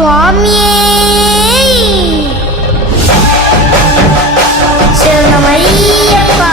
சுவாமியே சரணமையப்பா.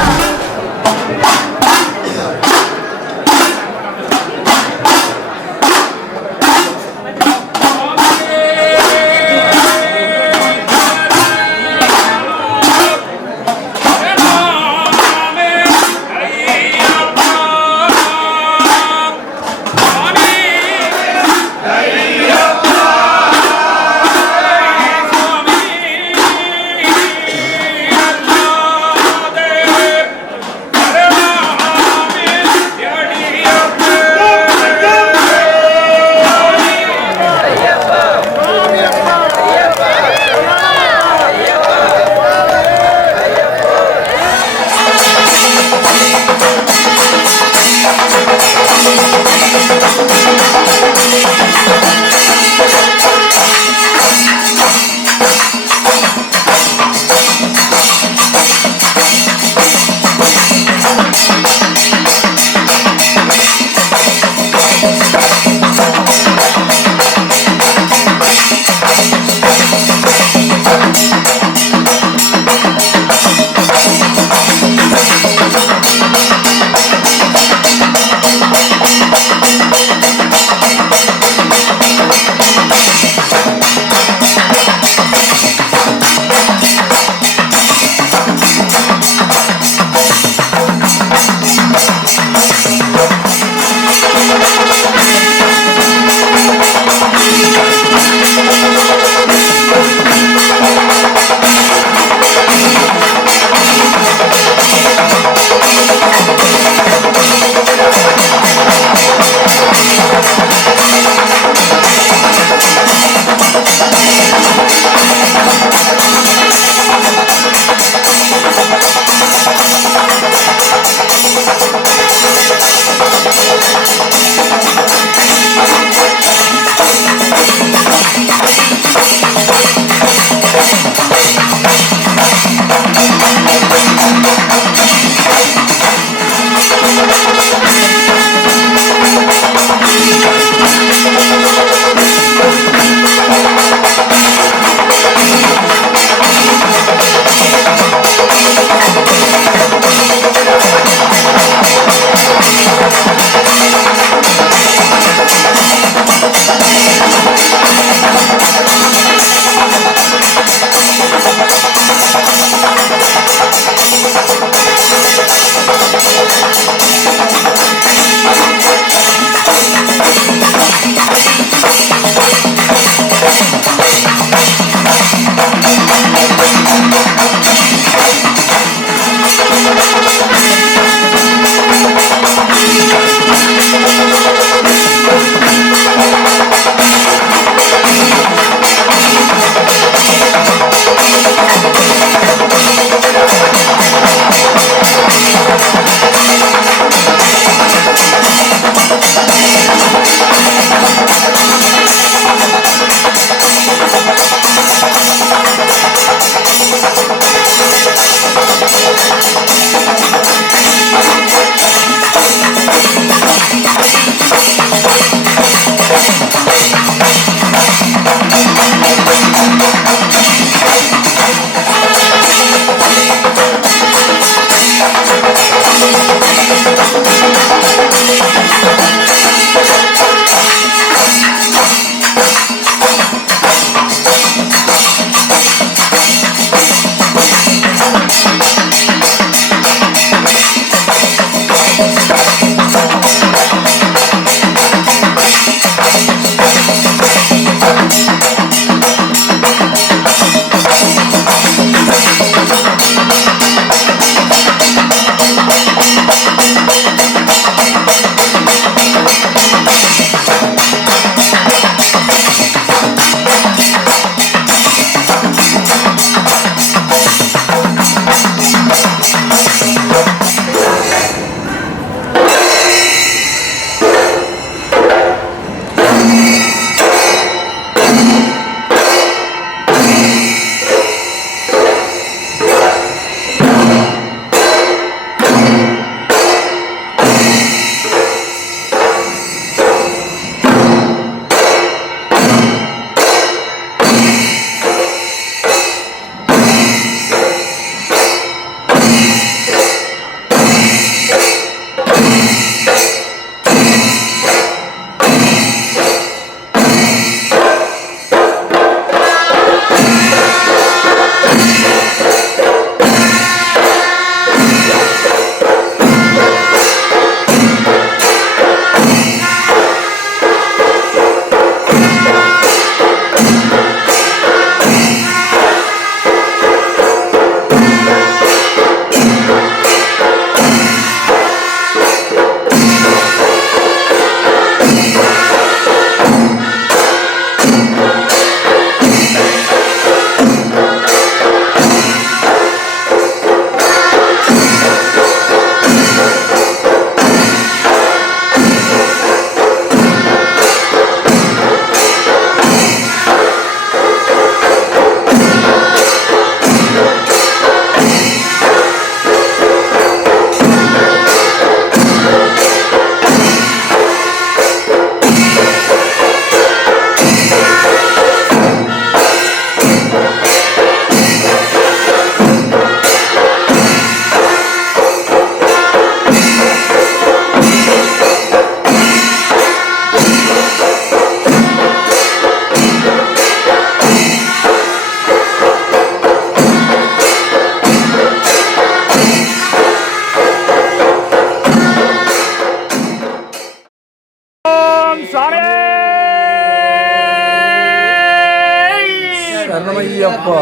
சரணமையப்பா.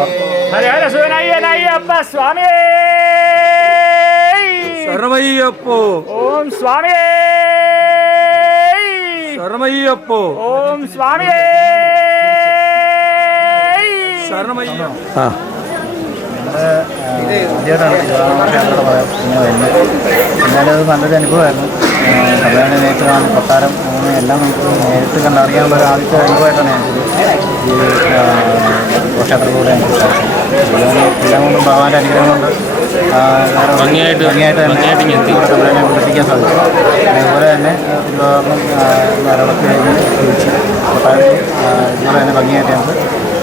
ஹரஹர சுவனையனையப்பா சுவாமி சரணமையப்போ. ஓம் சுவாமி சரணமையப்போ. ஓம் சுவாமி சரணமையப்பா. എന്നാലും അത് നല്ലൊരു അനുഭവമായിരുന്നു. കല്യാണ നേരിട്ട് കാണുന്ന കൊട്ടാരം അങ്ങനെ എല്ലാം നമുക്ക് നേരിട്ട് കണ്ടറിയാനുള്ള ഒരു ആദ്യത്തെ അനുഭവമായിട്ടാണ് ഈ ക്ഷേത്രത്തിലൂടെ എനിക്ക് സാധിച്ചത്. എല്ലാം കൊണ്ടും ഭഗവാന്റെ അനുഗ്രഹം കൊണ്ട് ഭംഗിയായിട്ട് കല്യാണം കൊണ്ടെത്തിക്കാൻ സാധിച്ചു. അതുപോലെ തന്നെ തിരുവാഭരണം ധാരാളത്തിൽ തിരിച്ച് കൊട്ടാരത്തിൽ ഇതുപോലെ തന്നെ ഭംഗിയായിട്ട് നമുക്ക്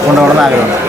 കൊണ്ടുപോകണമെന്ന് ആഗ്രഹമുണ്ട്.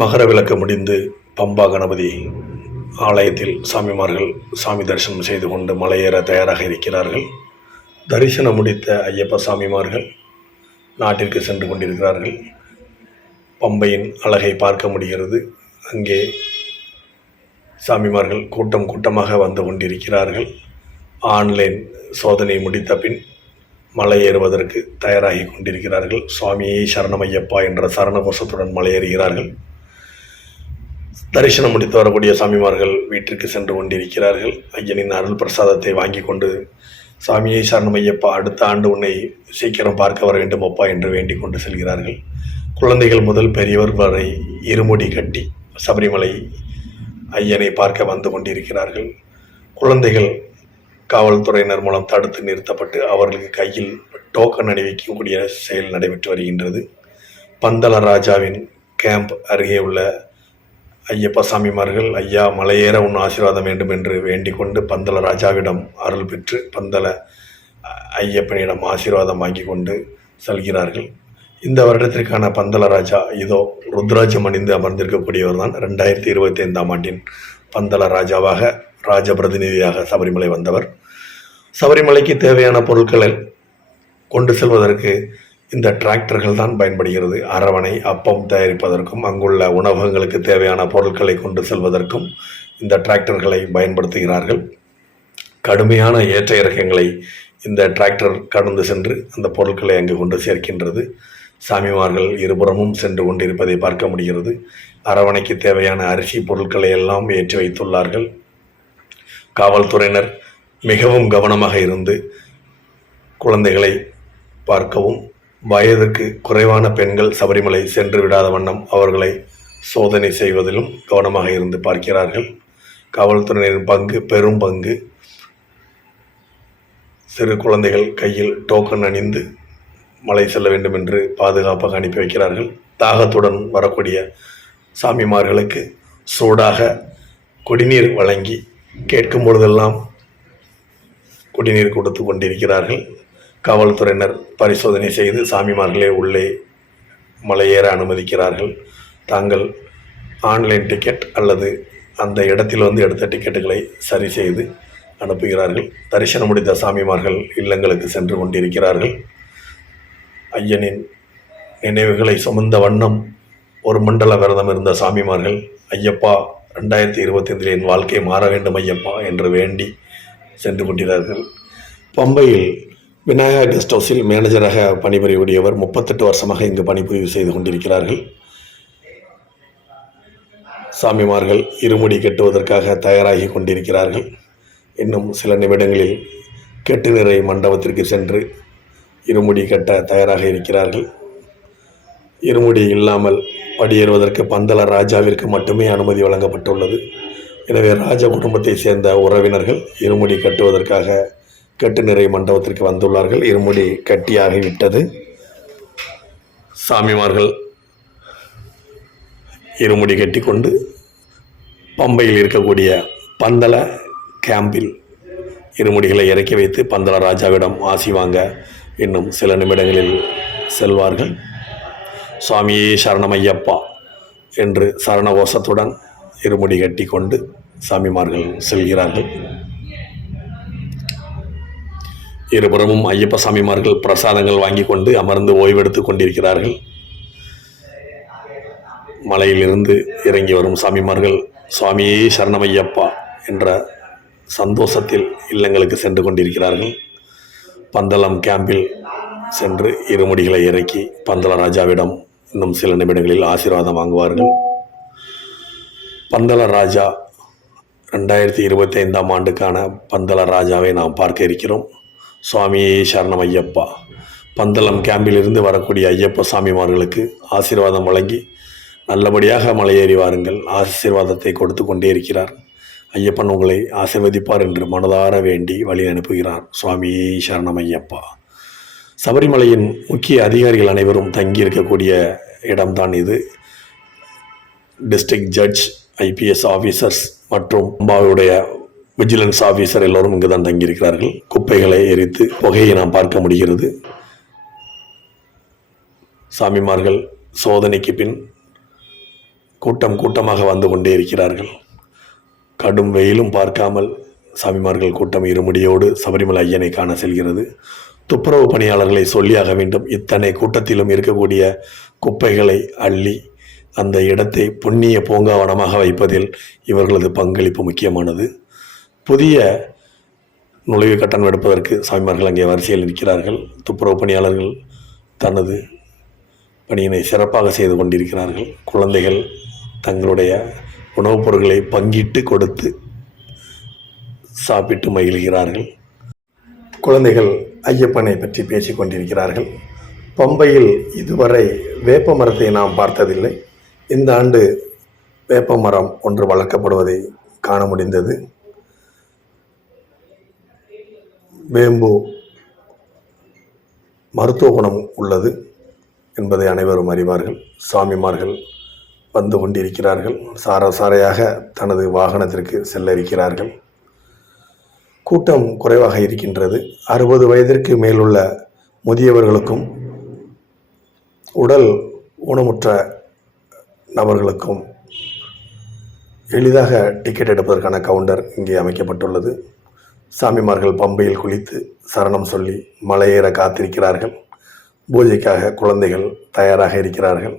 மகர விளக்கு முடிந்து பம்பா கணபதி ஆலயத்தில் சாமிமார்கள் சாமி தரிசனம் செய்து கொண்டு மலையேற தயாராக இருக்கிறார்கள். தரிசனம் முடித்த ஐயப்ப சாமிமார்கள் நாட்டிற்கு சென்று கொண்டிருக்கிறார்கள். பம்பையின் அழகை பார்க்க முடிகிறது. அங்கே சாமிமார்கள் கூட்டம் கூட்டமாக வந்து கொண்டிருக்கிறார்கள். ஆன்லைன் சோதனை முடித்த பின் மலை ஏறுவதற்கு தயாராகி கொண்டிருக்கிறார்கள். சுவாமியே சரணமையப்பா என்ற சரண கோஷத்துடன் மலையேறுகிறார்கள். தரிசனம் முடித்து வரக்கூடிய சாமிமார்கள் வீட்டிற்கு சென்று கொண்டிருக்கிறார்கள். ஐயனின் அருள் பிரசாதத்தை வாங்கி கொண்டு சாமியை சரணமையப்பா அடுத்த ஆண்டு உன்னை சீக்கிரம் பார்க்க வர வேண்டும் அப்பா என்று வேண்டிக் கொண்டு செல்கிறார்கள். குழந்தைகள் முதல் பெரியவர் வரை இருமுடி கட்டி சபரிமலை ஐயனை பார்க்க வந்து கொண்டிருக்கிறார்கள். குழந்தைகள் காவல்துறையினர் மூலம் தடுத்து நிறுத்தப்பட்டு அவர்களுக்கு கையில் டோக்கன் அணிவிக்கக்கூடிய செயல் நடைபெற்று வருகின்றது. பந்தள ராஜாவின் கேம்ப் அருகே உள்ள ஐயப்ப சாமிமார்கள் ஐயா மலையேற உன் ஆசீர்வாதம் வேண்டும் என்று வேண்டிக் கொண்டு பந்தள ராஜாவிடம் அருள் பெற்று பந்தள ஐயப்பனிடம் ஆசீர்வாதம் வாங்கி கொண்டு செல்கிறார்கள். இந்த வருடத்திற்கான பந்தள ராஜா இதோ ருத்ராஜம் அணிந்து அமர்ந்திருக்கக்கூடியவர் தான் 2025ஆம் ஆண்டின் பந்தள ராஜாவாக ராஜ பிரதிநிதியாக சபரிமலை வந்தவர். சபரிமலைக்கு தேவையான பொருட்களை கொண்டு செல்வதற்கு இந்த டிராக்டர்கள் தான் பயன்படுகிறது. அரவணை அப்பம் தயாரிப்பதற்கும் அங்குள்ள உணவகங்களுக்கு தேவையான பொருட்களை கொண்டு செல்வதற்கும் இந்த டிராக்டர்களை பயன்படுத்துகிறார்கள். கடுமையான ஏற்ற இறக்கங்களை இந்த டிராக்டர் கடந்து சென்று அந்த பொருட்களை அங்கு கொண்டு சேர்க்கின்றது. சாமிமார்கள் இருபுறமும் சென்று கொண்டிருப்பதை பார்க்க முடிகிறது. அரவணைக்கு தேவையான அரிசி பொருட்களை எல்லாம் ஏற்றி வைத்துள்ளார்கள். காவல்துறையினர் மிகவும் கவனமாக இருந்து குழந்தைகளை பார்க்கவும், வயதுக்கு குறைவான பெண்கள் சபரிமலை சென்று விடாத வண்ணம் அவர்களை சோதனை செய்வதிலும் கவனமாக இருந்து பார்க்கிறார்கள். காவல்துறையினரின் பங்கு பெரும் பங்கு. சிறு குழந்தைகள் கையில் டோக்கன் அணிந்து மலை செல்ல வேண்டும் என்று பாதுகாப்பாக அனுப்பி வைக்கிறார்கள். தாகத்துடன் வரக்கூடிய சாமிமார்களுக்கு சூடாக குடிநீர் வழங்கி கேட்கும் பொழுதெல்லாம் குடிநீர் கொடுத்து கொண்டிருக்கிறார்கள். காவல்துறையினர் பரிசோதனை செய்து சாமிமார்களே உள்ளே மலையேற அனுமதிக்கிறார்கள். தாங்கள் ஆன்லைன் டிக்கெட் அல்லது அந்த இடத்தில் வந்து எடுத்த டிக்கெட்டுகளை சரி செய்து அனுப்புகிறார்கள். தரிசனம் முடித்த சாமிமார்கள் இல்லங்களுக்கு சென்று கொண்டிருக்கிறார்கள். ஐயனின் நினைவுகளை சுமந்த வண்ணம் ஒரு மண்டல விரதம் இருந்த சாமிமார்கள், ஐயப்பா 2025 என் வாழ்க்கை மாற வேண்டும் ஐயப்பா என்று வேண்டி சென்று கொண்டிருக்கிறார்கள். பம்பையில் விநாயகா கெஸ்ட் ஹவுஸில் மேனேஜராக பணிபுரியக்கூடியவர் 38 வருஷமாக இங்கு பணிபுரிவு செய்து கொண்டிருக்கிறார்கள். சாமிமார்கள் இருமுடி கட்டுவதற்காக தயாராகி கொண்டிருக்கிறார்கள். இன்னும் சில நிமிடங்களில் கெட்டு நிறை மண்டபத்திற்கு சென்று இருமுடி கட்ட தயாராக இருக்கிறார்கள். இருமுடி இல்லாமல் படியேறுவதற்கு பந்தல ராஜாவிற்கு மட்டுமே அனுமதி வழங்கப்பட்டுள்ளது. எனவே ராஜ குடும்பத்தை சேர்ந்த உறவினர்கள் இருமுடி கட்டுவதற்காக கெட்டு நிறை மண்டபத்திற்கு வந்துள்ளார்கள். இருமுடி கட்டியாகிவிட்டது. சாமிமார்கள் இருமுடி கட்டி கொண்டு பம்பையில் இருக்கக்கூடிய பந்தல கேம்பில் இருமுடிகளை இறக்கி வைத்து பந்தல ராஜாவிடம் ஆசி வாங்க இன்னும் சில நிமிடங்களில் செல்வார்கள். சுவாமியே சரணமையப்பா என்று சரணகோஷத்துடன் இருமுடி கட்டி கொண்டு சாமிமார்கள் செல்கிறார்கள். இருபுறமும் ஐயப்ப சாமிமார்கள் பிரசாதங்கள் வாங்கி கொண்டு அமர்ந்து ஓய்வெடுத்து கொண்டிருக்கிறார்கள். மலையிலிருந்து இறங்கி வரும் சாமிமார்கள் சுவாமியே சரணமையப்பா என்ற சந்தோஷத்தில் இல்லங்களுக்கு சென்று கொண்டிருக்கிறார்கள். பந்தளம் கேம்பில் சென்று இருமுடிகளை இறக்கி பந்தள ராஜாவிடம் இன்னும் சில நிமிடங்களில் ஆசீர்வாதம் வாங்குவார்கள். பந்தள ராஜா 2025 ஆண்டுக்கான பந்தள ராஜாவை நாம் பார்க்க இருக்கிறோம். சுவாமியே சரணம் ஐயப்பா. பந்தளம் கேம்பிலிருந்து வரக்கூடிய ஐயப்ப சாமிமார்களுக்கு ஆசீர்வாதம் வழங்கி நல்லபடியாக மலையேறி வாருங்கள், ஆசீர்வாதத்தை கொடுத்து கொண்டே இருக்கிறார். ஐயப்பன் உங்களை ஆசீர்வதிப்பார் என்று மனதார வேண்டி வழி அனுப்புகிறார். சுவாமியே சரணம் ஐயப்பா. சபரிமலையின் முக்கிய அதிகாரிகள் அனைவரும் தங்கியிருக்கக்கூடிய இடம்தான் இது. டிஸ்ட்ரிக்ட் ஜட்ஜ், IPS ஆஃபீஸர்ஸ் மற்றும் அம்பாவுடைய விஜிலன்ஸ் ஆஃபீஸர் எல்லோரும் இங்கு தான் தங்கியிருக்கிறார்கள். குப்பைகளை எரித்து புகையை நாம் பார்க்க முடிகிறது. சாமிமார்கள் சோதனைக்கு பின் கூட்டமாக வந்து கொண்டே இருக்கிறார்கள். கடும் வெயிலும் பார்க்காமல் சாமிமார்கள் கூட்டம் இருமுடியோடு சபரிமலை ஐயனை காண செல்கிறது. துப்புரவு பணியாளர்களை சொல்லியாக வேண்டும். இத்தனை கூட்டத்திலும் இருக்கக்கூடிய குப்பைகளை அள்ளி அந்த இடத்தை புண்ணிய பூங்காவனமாக வைப்பதில் இவர்களது பங்களிப்பு முக்கியமானது. புதிய நுழைவு கட்டணம் எடுப்பதற்கு சாமிமார்கள் அங்கே வரிசையில் நிற்கிறார்கள். துப்புரவு பணியாளர்கள் தனது பணியினை சிறப்பாக செய்து கொண்டிருக்கிறார்கள். குழந்தைகள் தங்களுடைய உணவுப் பொருட்களை பங்கிட்டு கொடுத்து சாப்பிட்டு மகிழ்கிறார்கள். குழந்தைகள் ஐயப்பனை பற்றி பேசிக் கொண்டிருக்கிறார்கள். பம்பையில் இதுவரை வேப்ப மரத்தை நாம் பார்த்ததில்லை. இந்த ஆண்டு வேப்ப மரம் ஒன்று வளர்க்கப்படுவதை காண முடிந்தது. வேம்பு மருத்துவ குணம் உள்ளது என்பதை அனைவரும் அறிவார்கள். சாமிமார்கள் வந்து கொண்டிருக்கிறார்கள். சாரையாக தனது வாகனத்திற்கு செல்ல இருக்கிறார்கள். கூட்டம் குறைவாக இருக்கின்றது. 60 வயதிற்கு மேலுள்ள முதியவர்களுக்கும் உடல் ஊனமுற்ற நபர்களுக்கும் எளிதாக டிக்கெட் எடுப்பதற்கான கவுண்டர் இங்கே அமைக்கப்பட்டுள்ளது. சாமிமார்கள் பம்பையில் குளித்து சரணம் சொல்லி மலையேற காத்திருக்கிறார்கள். பூஜைக்காக குழந்தைகள் தயாராக இருக்கிறார்கள்.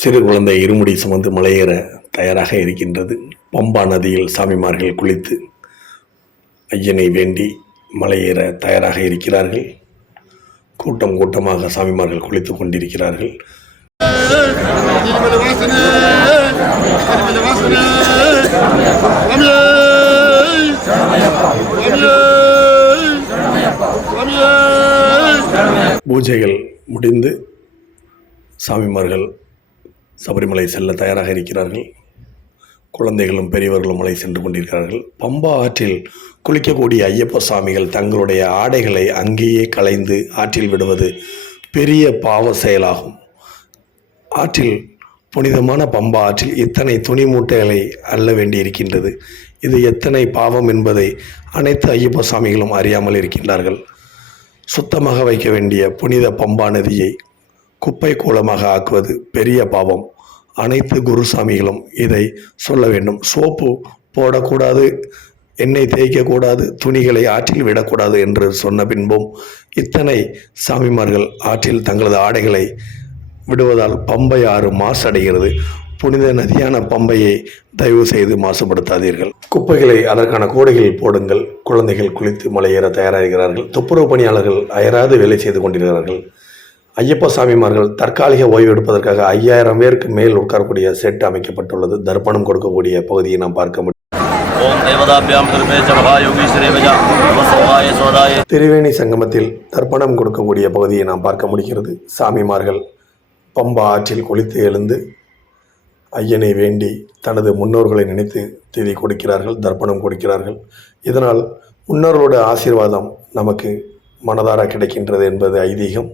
சிறு குழந்தை இருமுடி சுமந்து மலையேற தயாராக இருக்கின்றது. பம்பா நதியில் சாமிமார்கள் குளித்து ஐயனை வேண்டி மலையேற தயாராக இருக்கிறார்கள். கூட்டமாக சாமிமார்கள் குளித்து கொண்டிருக்கிறார்கள். பூஜைகள் முடிந்து சாமிமார்கள் சபரிமலை செல்ல தயாராக இருக்கிறார்கள். குழந்தைகளும் பெரியவர்களும் மலை சென்று கொண்டிருக்கிறார்கள். பம்பா ஆற்றில் குளிக்கக்கூடிய ஐயப்ப சாமிகள் தங்களுடைய ஆடைகளை அங்கேயே களைந்து ஆற்றில் விடுவது பெரிய பாவ செயலாகும். ஆற்றில் புனிதமான பம்பா ஆற்றில் இத்தனை துணி மூட்டைகளை அள்ள வேண்டியிருக்கின்றது. இது எத்தனை பாவம் என்பதை அனைத்து ஐயப்ப சாமிகளும் அறியாமல் இருக்கின்றார்கள். சுத்தமாக வைக்க வேண்டிய புனித பம்பா நதியை குப்பை கூலமாக ஆக்குவது பெரிய பாவம். அனைத்து குருசாமிகளும் இதை சொல்ல வேண்டும். சோப்பு போடக்கூடாது, எண்ணெய் தேய்க்கக்கூடாது, துணிகளை ஆற்றில் விடக்கூடாது என்று சொன்ன பின்பும் இத்தனை சாமிமார்கள் ஆற்றில் தங்களது ஆடைகளை விடுவதால் பம்பை ஆறு மாசடைகிறது. புனித நதியான பம்பையை தயவு செய்து மாசுபடுத்தாதீர்கள். குப்பைகளை அதற்கான கூடைகளில் போடுங்கள். குழந்தைகள் குளித்து மலையேற தயாராகிறார்கள். துப்புரவு பணியாளர்கள் அயராது வேலை செய்து கொண்டிருக்கிறார்கள். ஐயப்ப சாமிமார்கள் தற்காலிக ஓய்வு எடுப்பதற்காக 5000 பேருக்கு மேல் உட்காரக்கூடிய செட் அமைக்கப்பட்டுள்ளது. தர்ப்பணம் கொடுக்கக்கூடிய பகுதியை நாம் பார்க்க முடியும். திரிவேணி சங்கமத்தில் தர்ப்பணம் கொடுக்கக்கூடிய பகுதியை நாம் பார்க்க முடிகிறது. சாமிமார்கள் பம்பா ஆற்றில் குளித்து எழுந்து ஐயனை வேண்டி தனது முன்னோர்களை நினைத்து திதி கொடுக்கிறார்கள், தர்ப்பணம் கொடுக்கிறார்கள். இதனால் முன்னோர்களோட ஆசீர்வாதம் நமக்கு மனதார கிடைக்கின்றது என்பது ஐதீகம்.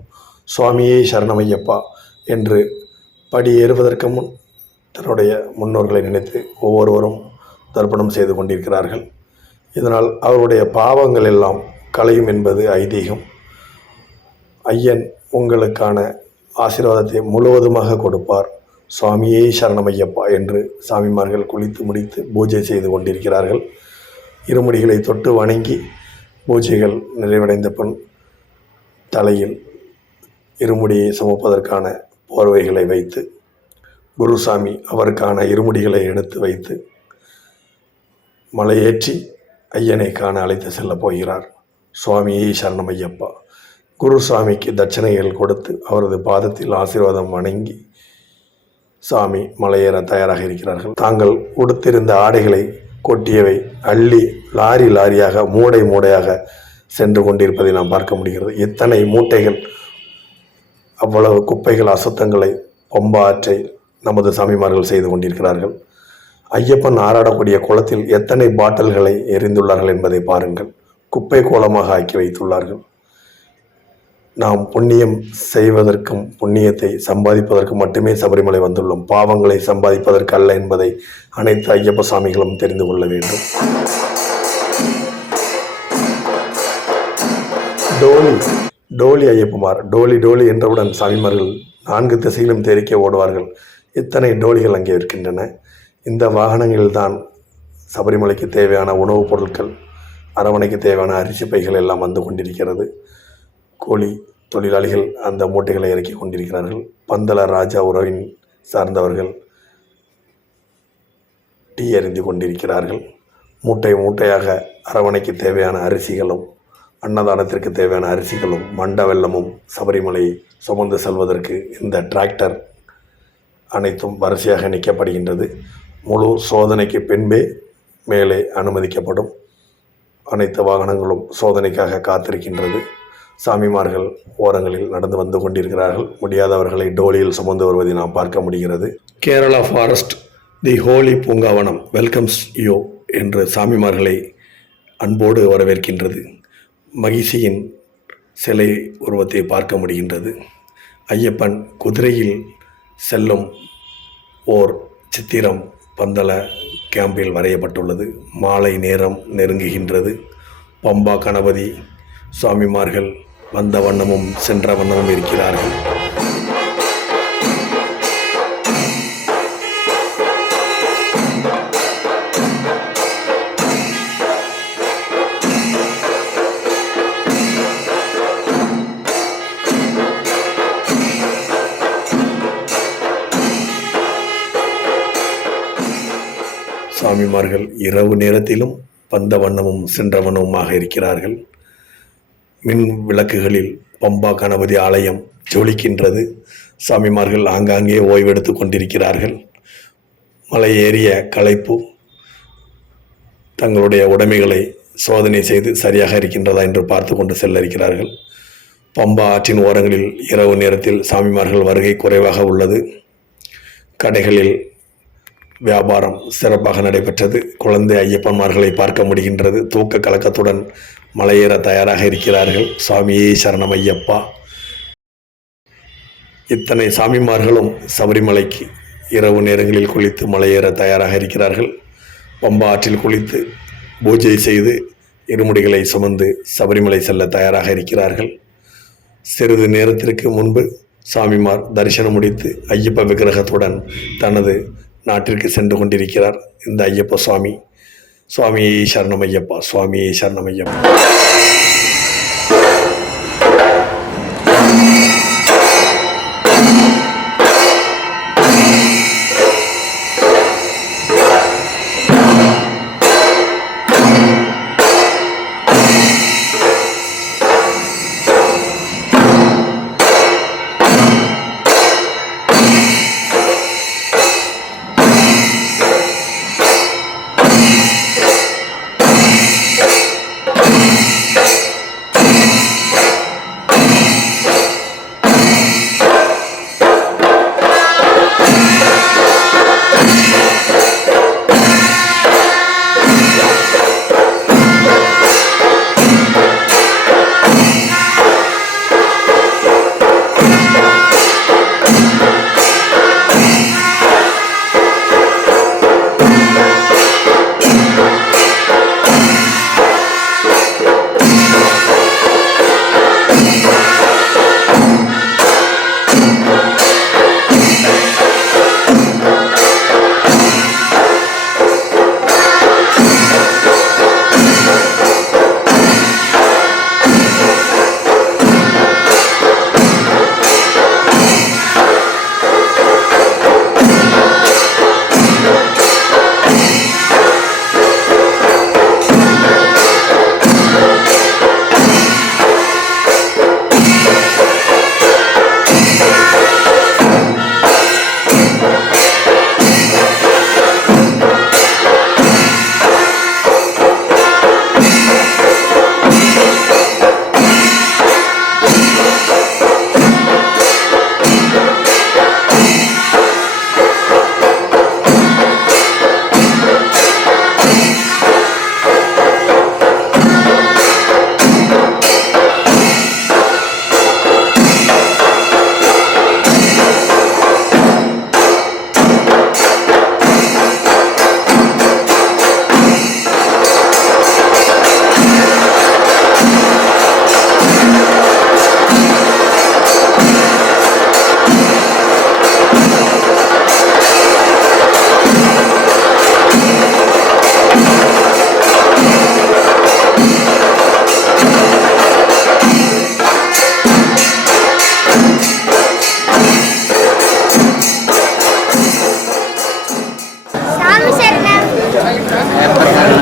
சுவாமியே சரணமையப்பா என்று படி ஏறுவதற்கு முன் தன்னுடைய முன்னோர்களை நினைத்து ஒவ்வொருவரும் தர்ப்பணம் செய்து கொண்டிருக்கிறார்கள். இதனால் அவருடைய பாவங்கள் எல்லாம் களையும் என்பது ஐதீகம். ஐயன் உங்களுக்கான ஆசீர்வாதத்தை முழுவதுமாக கொடுப்பார். சுவாமியே சரணமையப்பா என்று சாமிமார்கள் குளித்து முடித்து பூஜை செய்து கொண்டிருக்கிறார்கள். இருமுடிகளை தொட்டு வணங்கி பூஜைகள் நிறைவடைந்த பின் தலையில் இருமுடியை சுமப்பதற்கான போர்வைகளை வைத்து குருசாமி அவருக்கான இருமுடிகளை எடுத்து வைத்து மலையேற்றி ஐயனை காண அழைத்து செல்ல போகிறார். சுவாமியே சரணமையப்பா. குருசாமிக்கு தட்சணைகள் கொடுத்து அவரது பாதத்தில் ஆசீர்வாதம் வணங்கி சாமி மலையேற தயாராக இருக்கிறார்கள். தாங்கள் உடுத்திருந்த ஆடைகளை கொட்டியவை அள்ளி லாரி லாரியாக மூடை மூடையாக சென்று கொண்டிருப்பதை நாம் பார்க்க முடிகிறது. எத்தனை மூட்டைகள், அவ்வளவு குப்பைகள், அசுத்தங்களை பம்பா ஆற்றை நமது சாமிமார்கள் செய்து கொண்டிருக்கிறார்கள். ஐயப்பன் ஆராடக்கூடிய குளத்தில் எத்தனை பாட்டில்களை எரிந்துள்ளார்கள் என்பதை பாருங்கள். குப்பை கோலமாக ஆக்கி வைத்துள்ளார்கள். நாம் புண்ணியம் செய்வதற்கும் புண்ணியத்தை சம்பாதிப்பதற்கும் மட்டுமே சபரிமலை வந்துள்ளோம். பாவங்களை சம்பாதிப்பதற்கு அல்ல என்பதை அனைத்து ஐயப்ப சாமிகளும் தெரிந்து கொள்ள வேண்டும். டோலி ஐயப்பமார், டோலி என்றவுடன் சாமிமார்கள் 4 திசையிலும் தெரிக்க ஓடுவார்கள். இத்தனை டோலிகள் அங்கே இருக்கின்றன. இந்த வாகனங்களில்தான் சபரிமலைக்கு தேவையான உணவுப் பொருட்கள், அரவணைக்கு தேவையான அரிசி பைகள் எல்லாம் வந்து கொண்டிருக்கிறது. கோழி தொழிலாளிகள் அந்த மூட்டைகளை இறக்கி கொண்டிருக்கிறார்கள். பந்தல ராஜா உறவின் சார்ந்தவர்கள் டீ அறிந்து கொண்டிருக்கிறார்கள். மூட்டை மூட்டையாக அரவணைக்கு தேவையான அரிசிகளும் அன்னதானத்திற்கு தேவையான அரிசிகளும் மண்ட வெல்லமும் சபரிமலை சுமந்து செல்வதற்கு இந்த டிராக்டர் அனைத்தும் வரிசையாக நிற்கப்படுகின்றது. முழு சோதனைக்கு பின்பே மேலே அனுமதிக்கப்படும். அனைத்து வாகனங்களும் சோதனைக்காக காத்திருக்கின்றது. சாமிமார்கள் ஓரங்களில் நடந்து வந்து கொண்டிருக்கிறார்கள். முடியாதவர்களை டோலியில் சுமந்து வருவதை நாம் பார்க்க முடிகிறது. Kerala forest the Holi Poongavanam welcomes you என்று சாமிமார்களை அன்போடு வரவேற்கின்றது. மகிஷியின் சிலை உருவத்தை பார்க்க முடிகின்றது. ஐயப்பன் குதிரையில் செல்லும் ஓர் சித்திரம் பந்தல கேம்பில் வரையப்பட்டுள்ளது. மாலை நேரம் நெருங்குகின்றது. பம்பா கணபதி சுவாமிமார்கள் வந்த வண்ணமும் சென்ற வண்ணமும் இருக்கிறார்கள். சாமிமார்கள் இரவு நேரத்திலும் வந்த வண்ணமும் சென்ற வண்ணமுமாக இருக்கிறார்கள். மின் விளக்குகளில் பம்பா கணபதி ஆலயம் ஜொலிக்கின்றது. சாமிமார்கள் ஆங்காங்கே ஓய்வெடுத்து கொண்டிருக்கிறார்கள். மலை ஏறிய களைப்பு தங்களுடைய உடைமைகளை சோதனை செய்து சரியாக இருக்கின்றதா என்று பார்த்து கொண்டு செல்ல இருக்கிறார்கள். பம்பா ஆற்றின் ஓரங்களில் இரவு நேரத்தில் சாமிமார்கள் வருகை குறைவாக உள்ளது. கடைகளில் வியாபாரம் சிறப்பாக நடைபெற்றது. குழந்தை ஐயப்பன்மார்களை பார்க்க முடிகின்றது. தூக்க கலக்கத்துடன் மலையேற தயாராக இருக்கிறார்கள். சுவாமியே சரணம் ஐயப்பா. இத்தனை சாமிமார்களும் சபரிமலைக்கு இரவு நேரங்களில் குளித்து மலையேற தயாராக இருக்கிறார்கள். பம்பா ஆற்றில் குளித்து பூஜை செய்து இருமுடிகளை சுமந்து சபரிமலை செல்ல தயாராக இருக்கிறார்கள். சிறிது நேரத்திற்கு முன்பு சாமிமார் தரிசனம் முடித்து ஐயப்ப விக்கிரகத்துடன் தனது நாட்டிற்கு சென்று கொண்டிருக்கிறார் இந்த ஐயப்ப சுவாமி. சுவாமியே சரணம் ஐயப்பா. சுவாமியே சரணம் ஐயப்பா.